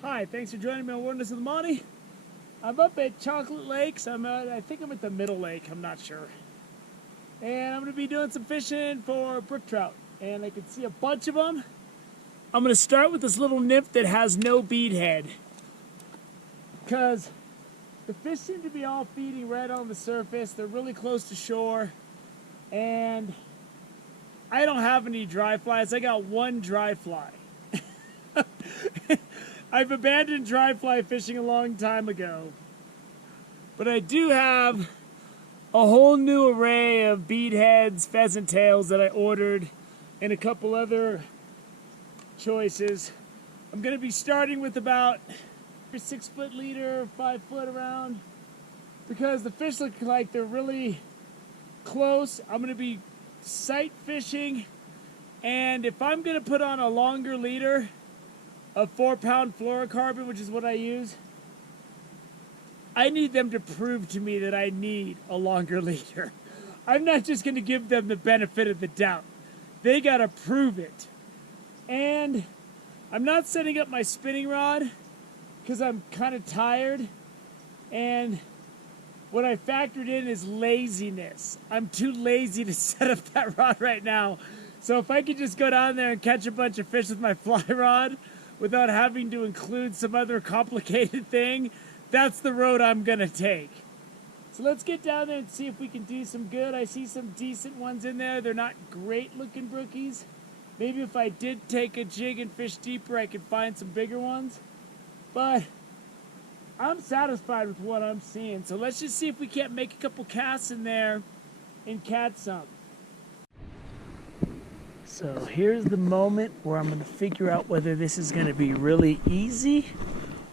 Hi, thanks for joining me on Wilderness of the Monty. I'm up at Chocolate Lakes. I think I'm at the middle lake, I'm not sure. And I'm going to be doing some fishing for brook trout. And I can see a bunch of them. I'm going to start with this little nymph that has no bead head. Because the fish seem to be all feeding right on the surface. They're really close to shore. And I don't have any dry flies. I got one dry fly. I've abandoned dry fly fishing a long time ago. But I do have a whole new array of bead heads, pheasant tails that I ordered, and a couple other choices. I'm going to be starting with about a 6 foot leader, 5 foot around, because the fish look like they're really close. I'm going to be sight fishing, and if I'm going to put on a longer leader, a 4-pound fluorocarbon, which is what I use, I need them to prove to me that I need a longer leader. I'm not just going to give them the benefit of the doubt. They got to prove it. And I'm not setting up my spinning rod because I'm kind of tired. And what I factored in is laziness. I'm too lazy to set up that rod right now. So if I could just go down there and catch a bunch of fish with my fly rod without having to include some other complicated thing, that's the road I'm going to take. So let's get down there and see if we can do some good. I see some decent ones in there. They're not great looking brookies. Maybe if I did take a jig and fish deeper, I could find some bigger ones. But I'm satisfied with what I'm seeing. So let's just see if we can't make a couple casts in there and catch some. So here's the moment where I'm going to figure out whether this is going to be really easy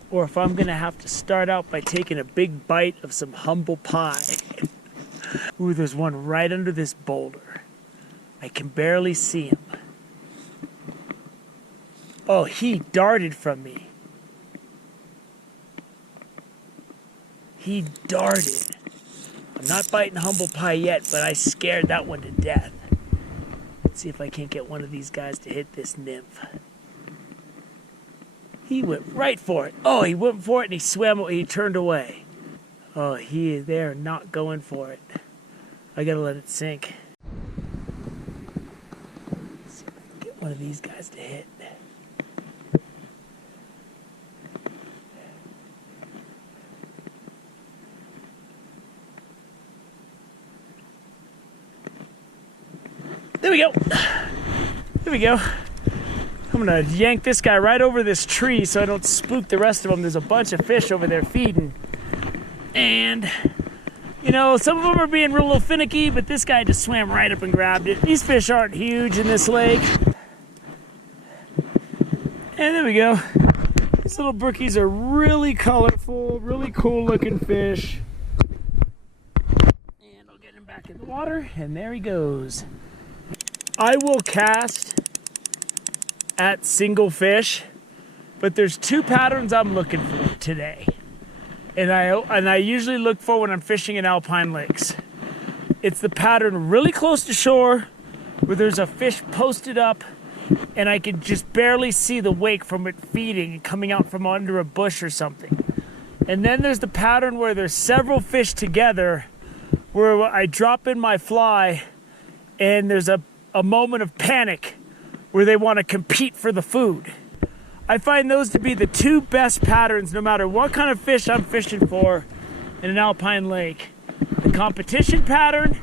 or if I'm going to have to start out by taking a big bite of some humble pie. Ooh, there's one right under this boulder. I can barely see him. Oh, he darted from me. He darted. I'm not biting humble pie yet, but I scared that one to death. Let's see if I can't get one of these guys to hit this nymph. He went right for it. Oh, he went for it and he swam. He turned away. Oh, he is there not going for it. I gotta let it sink. Let's see if I can get one of these guys to hit. There we go. There we go. I'm gonna yank this guy right over this tree so I don't spook the rest of them. There's a bunch of fish over there feeding. And, you know, some of them are being real little finicky, but this guy just swam right up and grabbed it. These fish aren't huge in this lake. And there we go. These little brookies are really colorful, really cool looking fish. And I'll get him back in the water, and there he goes. I will cast at single fish, but there's two patterns I'm looking for today. And I usually look for when I'm fishing in alpine lakes. It's the pattern really close to shore where there's a fish posted up and I can just barely see the wake from it feeding and coming out from under a bush or something. And then there's the pattern where there's several fish together where I drop in my fly and there's a moment of panic where they want to compete for the food. I find those to be the two best patterns no matter what kind of fish I'm fishing for in an alpine lake. The competition pattern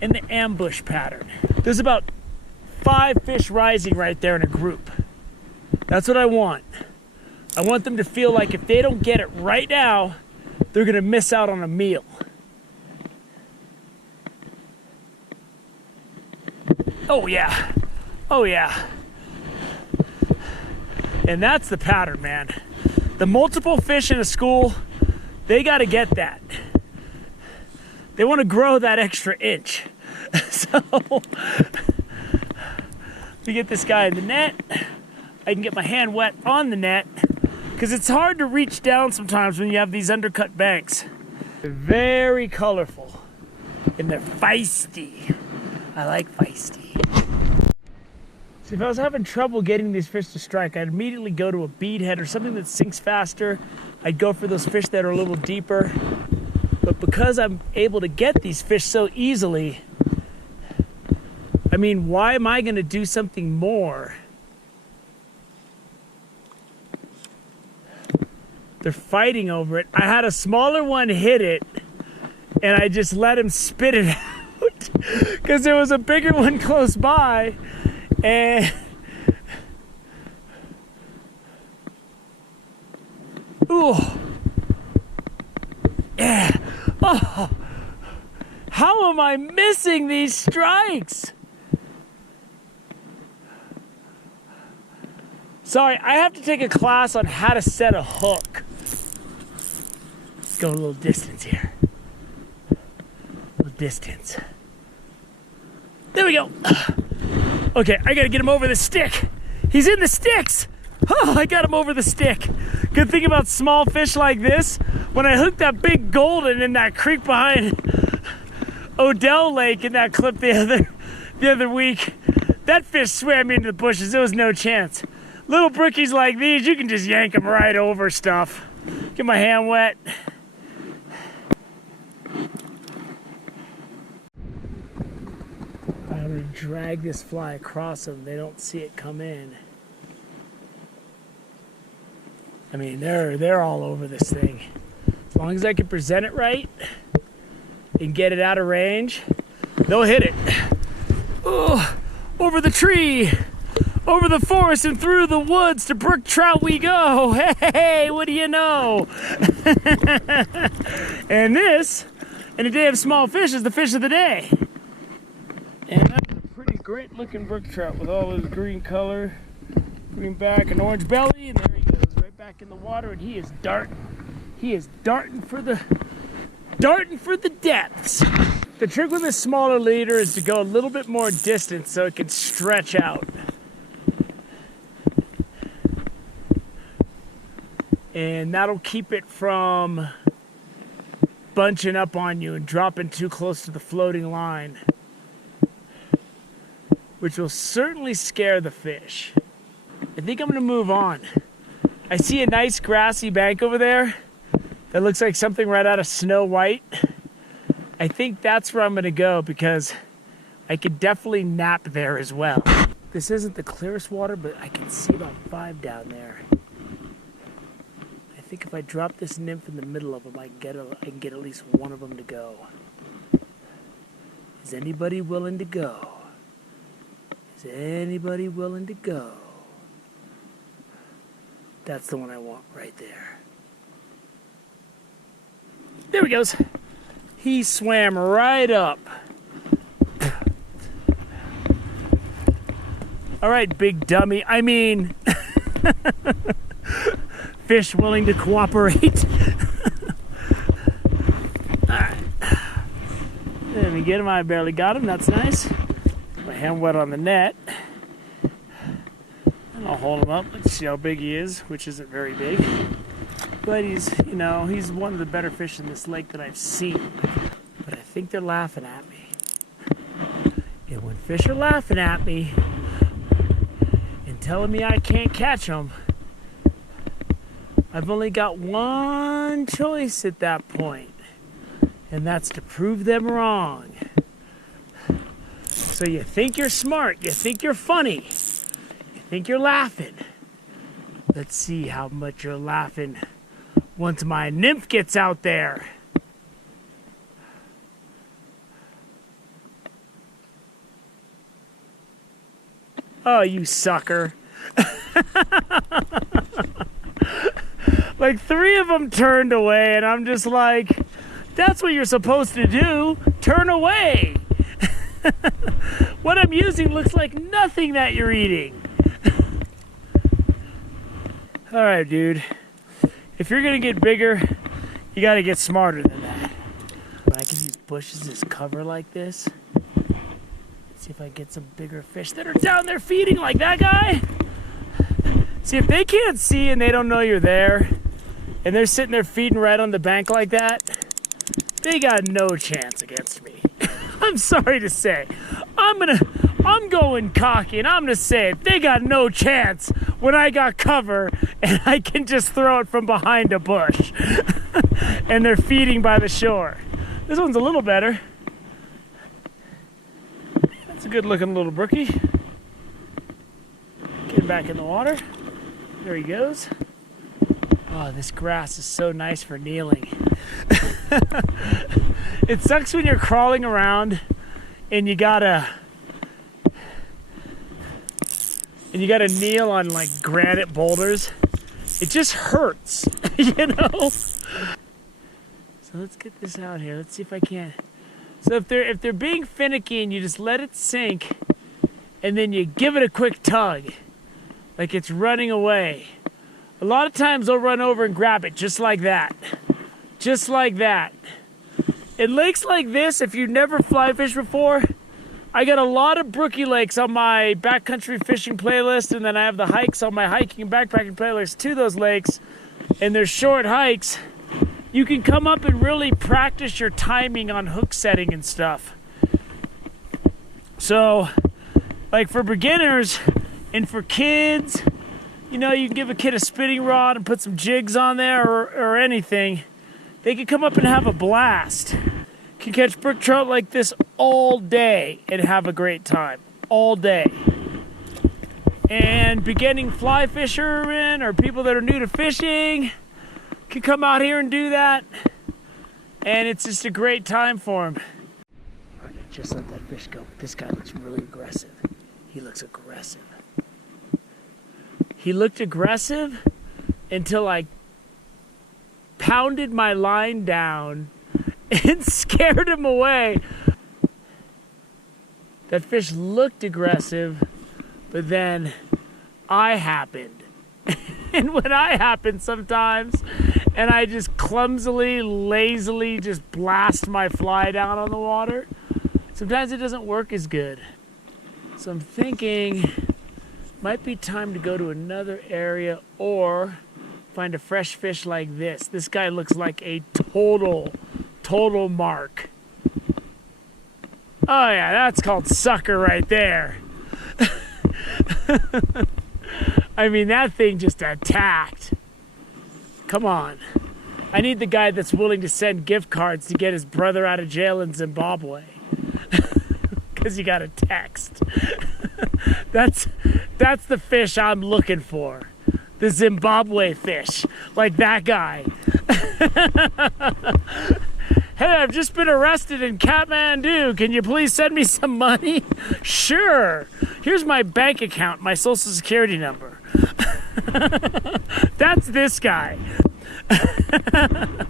and the ambush pattern. There's about 5 fish rising right there in a group. That's what I want. I want them to feel like if they don't get it right now, they're gonna miss out on a meal. Oh yeah, oh yeah. And that's the pattern, man. The multiple fish in a school, they gotta get that. They wanna grow that extra inch. So, to get this guy in the net, I can get my hand wet on the net, because it's hard to reach down sometimes when you have these undercut banks. They're very colorful, and they're feisty. I like feisty. So if I was having trouble getting these fish to strike, I'd immediately go to a beadhead or something that sinks faster. I'd go for those fish that are a little deeper. But because I'm able to get these fish so easily, I mean, why am I going to do something more? They're fighting over it. I had a smaller one hit it, and I just let him spit it out because there was a bigger one close by. And ooh, yeah. Oh, how am I missing these strikes? Sorry, I have to take a class on how to set a hook. Let's go a little distance here. A little distance. There we go. Okay, I gotta get him over the stick. He's in the sticks. Oh, I got him over the stick. Good thing about small fish like this, when I hooked that big golden in that creek behind Odell Lake in that clip the other week, that fish swam into the bushes. There was no chance. Little brookies like these, you can just yank them right over stuff. Get my hand wet. I'm gonna drag this fly across them. They don't see it come in. I mean, they're all over this thing. As long as I can present it right and get it out of range, they'll hit it. Oh, over the tree, over the forest and through the woods to brook trout we go. Hey, what do you know? And this, in a day of small fish, is the fish of the day. And that's a pretty great looking brook trout with all his green color, green back and orange belly, and there he goes right back in the water, and he is darting. He is darting for the depths. The trick with this smaller leader is to go a little bit more distance so it can stretch out. And that'll keep it from bunching up on you and dropping too close to the floating line, which will certainly scare the fish. I think I'm gonna move on. I see a nice grassy bank over there that looks like something right out of Snow White. I think that's where I'm gonna go because I could definitely nap there as well. This isn't the clearest water, but I can see about 5 down there. I think if I drop this nymph in the middle of them, I can get at least one of them to go. Is anybody willing to go? Is anybody willing to go? That's the one I want right there. There he goes. He swam right up. All right, big dummy. I mean, fish willing to cooperate. All right. Let me get him. I barely got him. That's nice. My hand wet on the net. And I'll hold him up. Let's see how big he is, which isn't very big. But he's one of the better fish in this lake that I've seen. But I think they're laughing at me. And when fish are laughing at me and telling me I can't catch them, I've only got one choice at that point, and that's to prove them wrong. So you think you're smart, you think you're funny, you think you're laughing. Let's see how much you're laughing once my nymph gets out there. Oh, you sucker. Like 3 of them turned away, and I'm just like, that's what you're supposed to do. Turn away. What I'm using looks like nothing that you're eating. All right, dude. If you're gonna get bigger, you gotta get smarter than that. When I can use bushes as cover like this, see if I get some bigger fish that are down there feeding like that guy. See, if they can't see and they don't know you're there, and they're sitting there feeding right on the bank like that, they got no chance against me. I'm sorry to say. I'm I'm going cocky, and I'm gonna say it. They got no chance when I got cover and I can just throw it from behind a bush. And they're feeding by the shore. This one's a little better. That's a good looking little brookie. Get him back in the water. There he goes. Oh, this grass is so nice for kneeling. It sucks when you're crawling around and you gotta kneel on like granite boulders. It just hurts, you know? So let's get this out here. Let's see if I can. So if they're being finicky and you just let it sink and then you give it a quick tug, like it's running away. A lot of times they'll run over and grab it just like that. Just like that. In lakes like this, if you've never fly fished before, I got a lot of brookie lakes on my backcountry fishing playlist, and then I have the hikes on my hiking and backpacking playlist to those lakes, and they're short hikes. You can come up and really practice your timing on hook setting and stuff. So, like for beginners and for kids, you know, you can give a kid a spinning rod and put some jigs on there or anything. They can come up and have a blast. Can catch brook trout like this all day and have a great time. All day. And beginning fly fishermen or people that are new to fishing can come out here and do that. And it's just a great time for them. Okay, just let that fish go. This guy looks really aggressive. He looks aggressive. He looked aggressive until I pounded my line down and scared him away. That fish looked aggressive, but then I happened. And when I happen sometimes, and I just clumsily, lazily just blast my fly down on the water, sometimes it doesn't work as good. So I'm thinking, might be time to go to another area or find a fresh fish like this. This guy looks like a total mark. Oh yeah, that's called sucker right there. I mean, that thing just attacked. Come on. I need the guy that's willing to send gift cards to get his brother out of jail in Zimbabwe. Because you got a text. That's the fish I'm looking for. The Zimbabwe fish. Like that guy. Hey, I've just been arrested in Kathmandu. Can you please send me some money? Sure. Here's my bank account, my social security number. That's this guy. I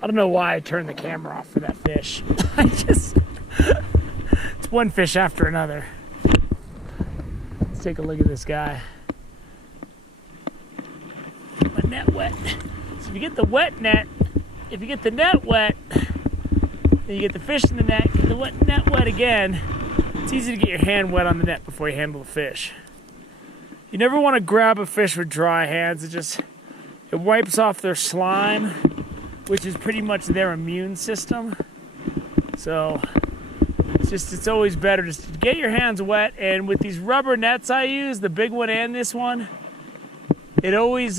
don't know why I turned the camera off for that fish. It's one fish after another. Let's take a look at this guy. My net wet. So if you get the wet net, if you get the net wet, then you get the fish in the net, get the net wet again. It's easy to get your hand wet on the net before you handle the fish. You never want to grab a fish with dry hands. It wipes off their slime, which is pretty much their immune system. So it's always better just to get your hands wet. And with these rubber nets I use, the big one and this one, it's always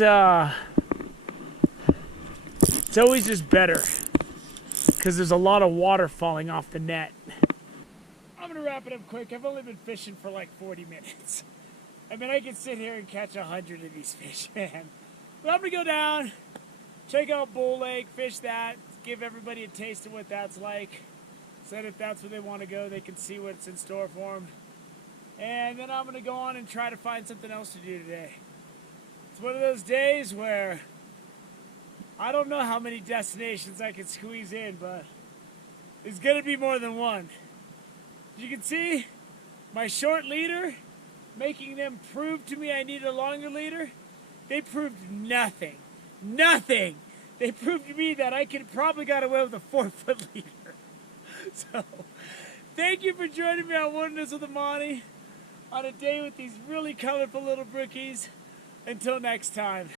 just better because there's a lot of water falling off the net. I'm gonna wrap it up quick. I've only been fishing for like 40 minutes. I mean, I could sit here and catch 100 of these fish, man. But I'm gonna go down, check out Bull Lake, fish that, give everybody a taste of what that's like. So that if that's where they want to go, they can see what's in store for them. And then I'm gonna go on and try to find something else to do today. It's one of those days where I don't know how many destinations I can squeeze in, but there's gonna be more than one. As you can see, my short leader, making them prove to me I need a longer leader, they proved nothing. Nothing! They proved to me that I could probably got away with a 4-foot leader. So, thank you for joining me on Wilderness with Amani on a day with these really colorful little brookies. Until next time.